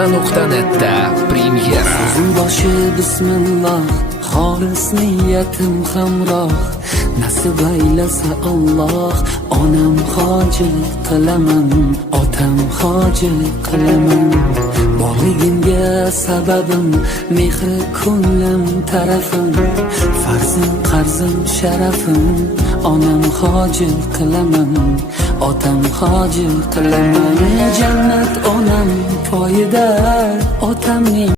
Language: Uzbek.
Ona.net'da premyera. So'zim boshi bismillah, xolis niyatim hamroh. Nasib aylasa Alloh, onam hoji qilaman, otam hoji qilaman. Borligimga sababim, mehri ko'nglim tarafim, farzim qarzim sharafim. Onam hoji qilaman, otam hoji qilaman. Jannat onam poyida, otamning